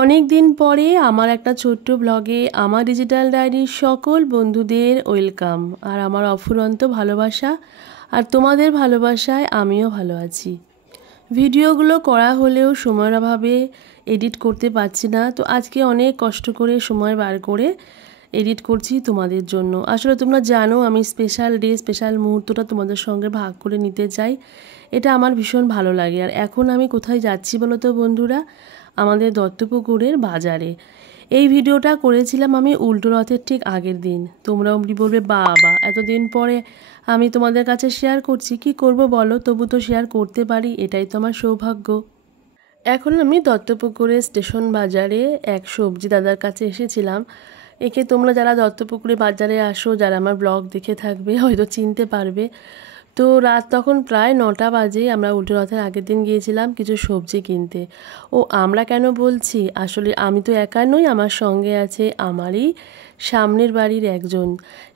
অনেক দিন পরে আমার একটা ছোট্ট ব্লগে আমার ডিজিটাল ডায়েরির সকল বন্ধুদের ওয়েলকাম আর আমার অফুরন্ত ভালোবাসা। আর তোমাদের ভালোবাসায় আমিও ভালো আছি। ভিডিওগুলো করা হলেও সময়ের অভাবে এডিট করতে পারছি না, তো আজকে অনেক কষ্ট করে সময় বার করে এডিট করছি তোমাদের জন্য। আসলে তোমরা জানো আমি স্পেশাল ডে স্পেশাল মুহূর্তটা তোমাদের সঙ্গে ভাগ করে নিতে চাই, এটা আমার ভীষণ ভালো লাগে। আর এখন আমি কোথায় যাচ্ছি বলো তো বন্ধুরা, আমাদের দত্তপুকুরের বাজারে। এই ভিডিওটা করেছিলাম আমি উল্টো রথের ঠিক আগের দিন। তোমরা অমনি বলবে বাবা এতদিন পরে আমি তোমাদের কাছে শেয়ার করছি, কি করব বলো, তবু তো শেয়ার করতে পারি, এটাই তো আমার সৌভাগ্য। এখন আমি দত্তপুকুরের স্টেশন বাজারে এক সবজি দাদার কাছে এসেছিলাম। একে তোমরা যারা দত্তপুকুরে বাজারে আসো, যারা আমার ব্লগ দেখে থাকবে হয়তো চিনতে পারবে। তো রাত তখন প্রায় 9টা বাজে। আমরা উল্টো রথের আগের দিন গিয়েছিলাম কিছু সবজি কিনতে। ও আমরা কেন বলছি, আসলে আমি তো একা নই, আমার সঙ্গে আছে আমারই সামনের বাড়ির একজন।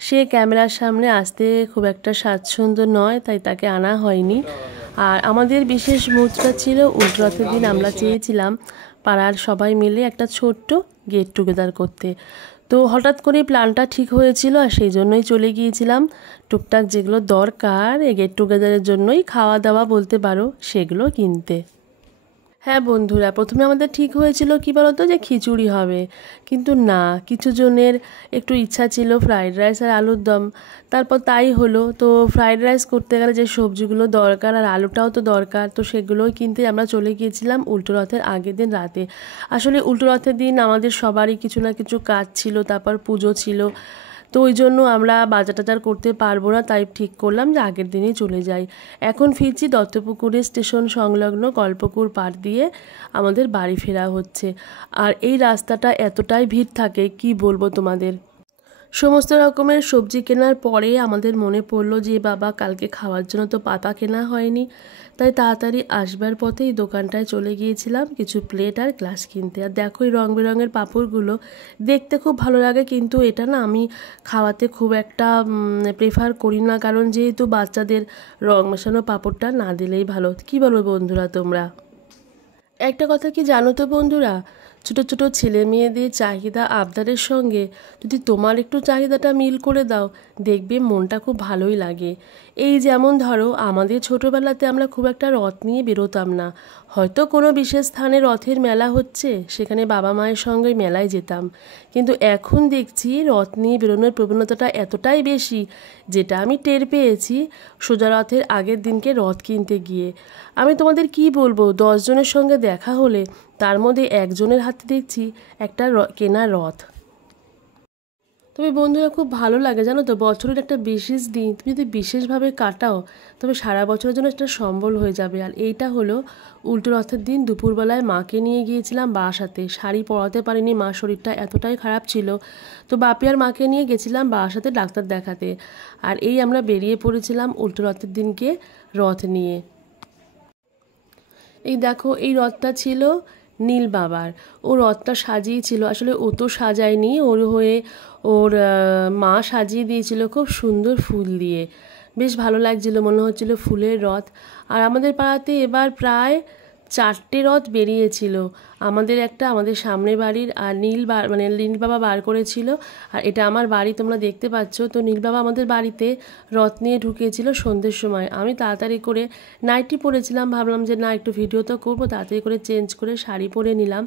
সে ক্যামেরার সামনে আসতে খুব একটা স্বাচ্ছন্দ্য নয়, তাই তাকে আনা হয়নি। আর আমাদের বিশেষ মুহূর্তটা ছিল উল্টো রথের দিন আমরা চেয়েছিলাম পাড়ার সবাই মিলে একটা ছোট্ট গেট টুগেদার করতে। তো হঠাৎ করে প্ল্যানটা ঠিক হয়েছিল আর সেই জন্যই চলে গিয়েছিলাম টুকটাক যেগুলো দরকার এই গেট টুগেদারের জন্যই, খাওয়া দাওয়া বলতে পারো, সেগুলো কিনতে। হ্যাঁ বন্ধুরা, প্রথমে আমাদের ঠিক হয়েছিল কি বলতো যে খিচুড়ি হবে, কিন্তু না, কিছু জনের একটু ইচ্ছা ছিল ফ্রাইড রাইস আর আলুর দম। তারপর তাই হলো। তো ফ্রাইড রাইস করতে গেলে যে সবজিগুলো দরকার আর আলুটাও তো দরকার, তো সেগুলোই কিনতে আমরা চলে গিয়েছিলাম উল্টো রথের আগের দিন রাতে। আসলে উল্টো রথের দিন আমাদের সবারই কিছু না কিছু কাজ ছিল, তারপর পুজো ছিল, তো ওই জন্য আমরা বাজার টাজার করতে পারবো না, তাই ঠিক করলাম যে আগের দিনই চলে যাই। এখন ফিরছি দত্তপুকুরের স্টেশন সংলগ্ন গল্পপুর পাড় দিয়ে আমাদের বাড়ি ফেরা হচ্ছে। আর এই রাস্তাটা এতটাই ভিড় থাকে কি বলবো তোমাদের। সমস্ত রকমের সবজি কেনার পরে আমাদের মনে পড়লো যে বাবা কালকে খাওয়ার জন্য তো পাতা কেনা হয়নি, তাই তাড়াতাড়ি আসবার পথে এই দোকানটায় চলে গিয়েছিলাম কিছু প্লেট আর গ্লাস কিনতে। আর দেখো এই রং বেরঙের পাঁপড়গুলো দেখতে খুব ভালো লাগে, কিন্তু এটা না আমি খাওয়াতে খুব একটা প্রেফার করি না, কারণ যেহেতু বাচ্চাদের রং মেশানো পাঁপড়টা না দিলেই ভালো। কি বলো বন্ধুরা তোমরা? একটা কথা কি জানো তো বন্ধুরা, ছোটো ছোটো ছেলে মেয়েদের চাহিদা আবদারের সঙ্গে যদি তোমার একটু চাহিদাটা মিল করে দাও, দেখবে মনটা খুব ভালোই লাগে। এই যেমন ধরো আমাদের ছোটোবেলাতে আমরা খুব একটা রথ নিয়ে বেরোতাম না, হয়তো কোনো বিশেষ স্থানে রথের মেলা হচ্ছে সেখানে বাবা মায়ের সঙ্গে মেলায় যেতাম, কিন্তু এখন দেখছি রথ নিয়ে বেরোনোর প্রবণতাটা এতটাই বেশি, যেটা আমি টের পেয়েছি সোজা রথের আগের দিনকে রথ কিনতে গিয়ে। আমি তোমাদের কি বলবো, 10 জনের সঙ্গে দেখা হলে তার মধ্যে একজনের হাতে দেখছি একটা কেনা রথ। তবে বন্ধুরা খুব ভালো লাগে জানো তো, বছরের একটা বিশেষ দিন তুমি যদি বিশেষভাবে কাটাও তবে সারা বছরের জন্য একটা সম্বল হয়ে যাবে। আর এইটা হলো উল্টো রথের দিন দুপুরবেলায় মাকে নিয়ে গিয়েছিলাম বাসাতে। শাড়ি পরাতে পারিনি, মার শরীরটা এতটাই খারাপ ছিল, তো বাপি আর মাকে নিয়ে গেছিলাম বাসাতে ডাক্তার দেখাতে। আর এই আমরা বেরিয়ে পড়েছিলাম উল্টো রথের দিনকে রথ নিয়ে। এই দেখো এই রথটা ছিল নীল বাবার, ও রথটা সাজিয়েছিল, আসলে ও তো সাজায়নি, ওর হয়ে ওর মা সাজিয়ে দিয়েছিল খুব সুন্দর ফুল দিয়ে, বেশ ভালো লাগছিল, মনে হচ্ছিল ফুলের রথ। আর আমাদের পাড়াতে এবার প্রায় 4টে রথ বেরিয়েছিল, আমাদের একটা আমাদের সামনের বাড়ির আর নীল বাবা বার করেছিল, আর এটা আমার বাড়ি তোমরা দেখতে পাচ্ছ। তো নীল বাবা আমাদের বাড়িতে রথ নিয়ে ঢুকিয়েছিল সন্ধ্যের সময়। আমি তাড়াতাড়ি করে নাইটি পরেছিলাম, ভাবলাম যে না একটু ভিডিও তো করবো, তাড়াতাড়ি করে চেঞ্জ করে শাড়ি পরে নিলাম।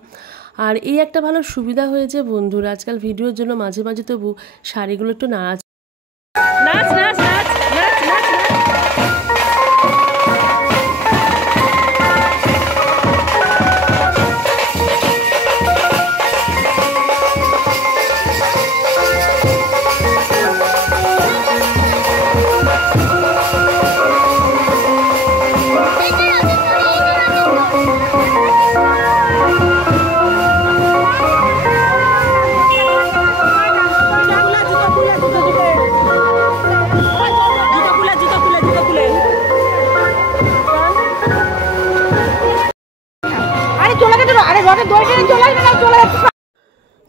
আর এই একটা ভালো সুবিধা হয়েছে বন্ধুরা, আজকাল ভিডিওর জন্য মাঝে মাঝে তবু শাড়িগুলো একটু নাচ নাচ নাচ নাচ নাচ নাচ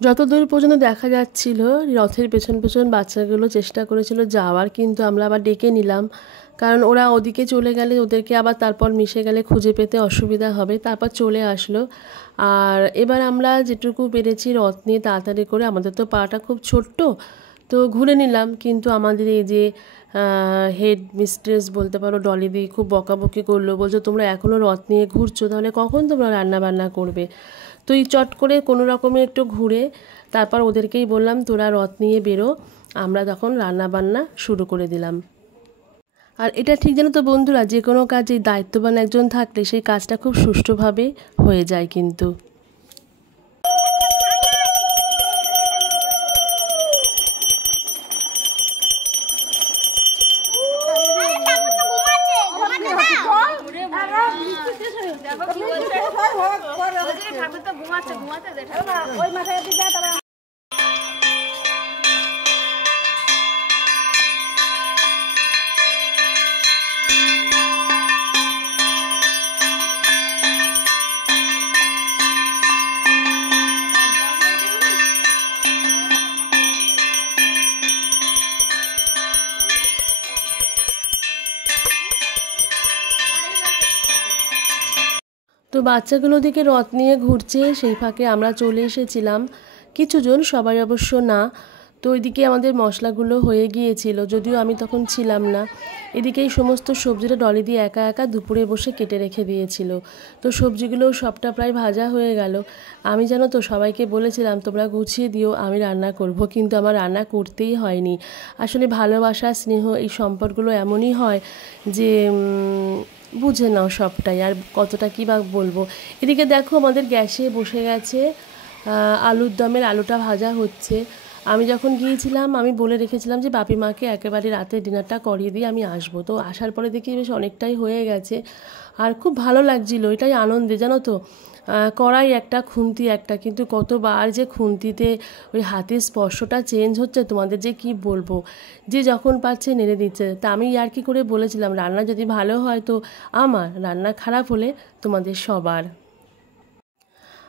যতদূর পর্যন্ত দেখা যাচ্ছিল রথের পেছন পেছন বাচ্চাগুলো চেষ্টা করেছিল যাওয়ার, কিন্তু আমরা আবার ডেকে নিলাম, কারণ ওরা ওদিকে চলে গেলে ওদেরকে আবার তারপর মিশে গেলে খুঁজে পেতে অসুবিধা হবে। তারপর চলে আসলো। আর এবার আমরা যেটুকু পেরেছি রথ নিয়ে তাড়াতাড়ি করে, আমাদের তো পাটা খুব ছোট্ট, তো ঘুরে নিলাম। কিন্তু আমাদের এই যে হেড মিস্ট্রেস বলতে পারো ডলিদি খুব বকাবকি করলো, বলছো তোমরা এখনও রথ নিয়ে ঘুরছো, তাহলে কখন তোমরা রান্না বান্না করবে। তো এই চট করে কোনো রকমে একটু ঘুরে তারপর ওদেরকেই বললাম তোরা রথ নিয়ে বেরো, আমরা তখন রান্না বান্না শুরু করে দিলাম। আর এটা ঠিক জানো তো বন্ধুরা, যে কোনো কাজে দায়িত্ববান একজন থাকলে সেই কাজটা খুব সুষ্ঠুভাবে হয়ে যায় কিন্তু। তো বাচ্চাগুলো দিকে রথ নিয়ে ঘুরছে, সেই ফাঁকে আমরা চলে এসেছিলাম কিছুজন, সবাই অবশ্য না। তো ওইদিকে আমাদের মশলাগুলো হয়ে গিয়েছিল, যদিও আমি তখন ছিলাম না। এদিকে এই সমস্ত সবজিটা ডলি দিয়ে একা একা দুপুরে বসে কেটে রেখে দিয়েছিল। তো সবজিগুলো সবটা প্রায় ভাজা হয়ে গেল। আমি জানো তো সবাইকে বলেছিলাম তোমরা গুছিয়ে দিও, আমি রান্না করব, কিন্তু আমার রান্না করতেই হয়নি। আসলে ভালোবাসা স্নেহ এই সম্পর্কগুলো এমনই হয় যে বুঝে নাও সবটাই, আর কতটা কী বা বলবো। এদিকে দেখো আমাদের গ্যাসে বসে গেছে আলুর দমের, আলুটা ভাজা হচ্ছে। আমি যখন গিয়েছিলাম আমি বলে রেখেছিলাম যে বাপি মাকে একেবারে রাতে ডিনারটা করিয়ে দিয়ে আমি আসবো। তো আসার পরে দেখি বেশ অনেকটাই হয়ে গেছে, আর খুব ভালো লাগছিলো, এটাই আনন্দে জানো তো। কড়াই একটা, খুন্তি একটা, কিন্তু কতবার যে খুন্তিতে ওই হাতের স্পর্শটা চেঞ্জ হচ্ছে তোমাদের যে কি বলবো, যে যখন পাচ্ছে নেড়ে দিচ্ছে। তা আমি আর কি করে বলেছিলাম রান্না যদি ভালো হয় তো আমার, রান্না খারাপ হলে তোমাদের সবার।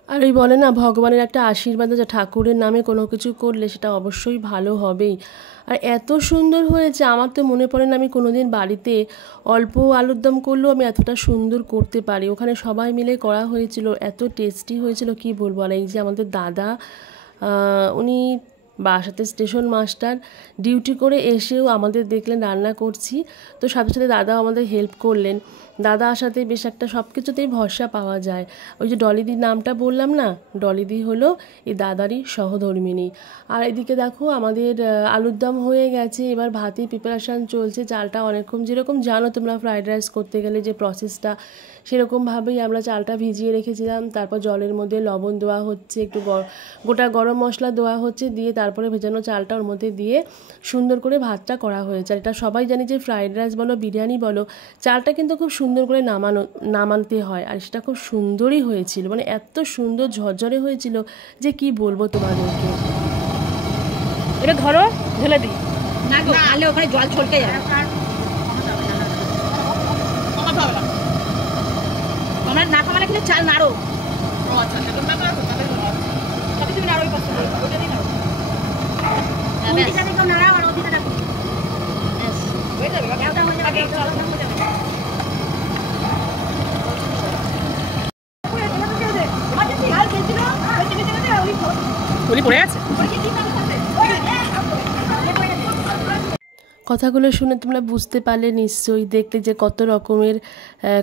আর ওই বলে না ভগবানের একটা আশীর্বাদ আছে, ঠাকুরের নামে কোনো কিছু করলে সেটা অবশ্যই ভালো হবেই। আর এত সুন্দর হয়েছে, আমার তো মনে পড়ে না আমি কোনোদিন বাড়িতে অল্প আলুর দম করলেও আমি এতটা সুন্দর করতে পারি। ওখানে সবাই মিলে করা হয়েছিল, এত টেস্টি হয়েছিল কি বলবো। আর এই যে আমাদের দাদা, উনি বাসাতে স্টেশন মাস্টার, ডিউটি করে এসেও আমাদের দেখলেন রান্না করছি, তো সাথে সাথে দাদাও আমাদের হেল্প করলেন। দাদা আসাতে বেশ একটা সব কিছুতেই ভরসা পাওয়া যায়। ওই যে ডলিদির নামটা বললাম না, ডলিদি হলো এই দাদারই সহধর্মিণী। আর এদিকে দেখো আমাদের আলুর দম হয়ে গেছে, এবার ভাতের প্রিপারেশান চলছে। চালটা অনেকক্ষণ, যেরকম জানো তোমরা ফ্রাইড রাইস করতে গেলে যে প্রসেসটা, সেরকমভাবেই আমরা চালটা ভিজিয়ে রেখেছিলাম। তারপর জলের মধ্যে লবণ দেওয়া হচ্ছে, একটু গোটা গরম মশলা দেওয়া হচ্ছে, দিয়ে তারপরে ভেজানো চালটা ওর মধ্যে দিয়ে সুন্দর করে ভাতটা করা হয়েছে। আর এটা সবাই জানি যে ফ্রাইড রাইস বলো বিরিয়ানি বলো, চালটা কিন্তু খুব সুন্দর করে নামাতে হয়, আর সেটা খুব সুন্দরই হয়েছিল, মানে এত সুন্দর ঝরঝরে হয়েছিল যে কি বলবো তোমাদেরকে। এটা ধরো ঢেলে দিই না গো, নালে ওখানে জল ছলকে যাবে। তোমরা না খামালে কিন্তু চাল নাড়ো। ও আচ্ছা, এটা না নাড়ো, তাহলে তুমি নাড়োই পাচ্ছ, ওটা দিই নাড়ো। ওদিকে যাবে কেউ নাড়াও, আর ওদিকে রাখো, ব্যাস হয়ে যাবে। ওটা হয়ে যাবে, আগে জল হয়ে যাবে। ওলি পড়ে আছে। কথাগুলো শুনে তোমরা বুঝতে পারলে নিশ্চয়ই, দেখতে যে কত রকমের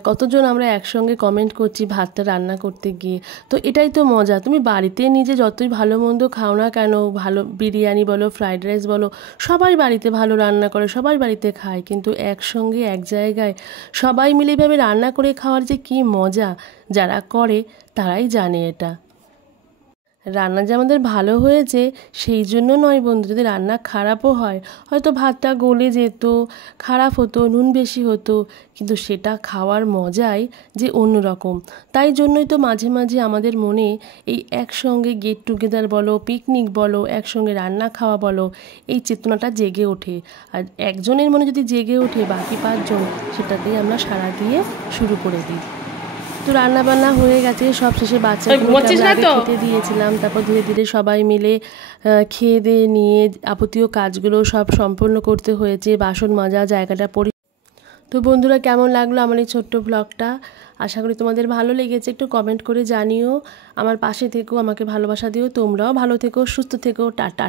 কতজন আমরা একসঙ্গে কমেন্ট করছি ভাতটা রান্না করতে গিয়ে। তো এটাই তো মজা, তুমি বাড়িতে নিজে যতই ভালো মন্দ খাও না কেন, ভালো বিরিয়ানি বলো ফ্রাইড রাইস বলো, সবাই বাড়িতে ভালো রান্না করে, সবাই বাড়িতে খায়, কিন্তু একসঙ্গে এক জায়গায় সবাই মিলে এভাবে রান্না করে খাওয়ার যে কী মজা, যারা করে তারাই জানে এটা। রান্না যে আমাদের ভালো হয়েছে সেই জন্য নয় বন্ধু, যদি রান্না খারাপও হয়, হয়তো ভাতটা গলে যেত, খারাপ হতো, নুন বেশি হতো, কিন্তু সেটা খাওয়ার মজাই যে অন্যরকম। তাই জন্যই তো মাঝে মাঝে আমাদের মনে এই একসঙ্গে গেট টুগেদার বলো, পিকনিক বলো, একসঙ্গে রান্না খাওয়া বলো, এই চেতনাটা জেগে ওঠে। আর একজনের মনে যদি জেগে ওঠে, বাকি 5 জন সেটাতেই আমরা সাড়া দিয়ে শুরু করে দিই। তো রান্না বান্না হয়ে গেছে, সব শেষে বাচ্চাগুলোকে আমরা খেতে দিয়েছিলাম। তারপর ধীরে ধীরে সবাই মিলে খেয়ে দিয়ে নিয়ে যাবতীয় কাজগুলো সব সম্পন্ন করতে হয়েছে, বাসন মাজা, জায়গাটা তো বন্ধুরা, কেমন লাগলো আমার এই ছোট্ট ব্লগটা? আশা করি তোমাদের ভালো লেগেছে। একটু কমেন্ট করে জানিও, আমার পাশে থেকো, আমাকে ভালোবাসা দিও। তোমরাও ভালো থেকো, সুস্থ থেকো। টাটা।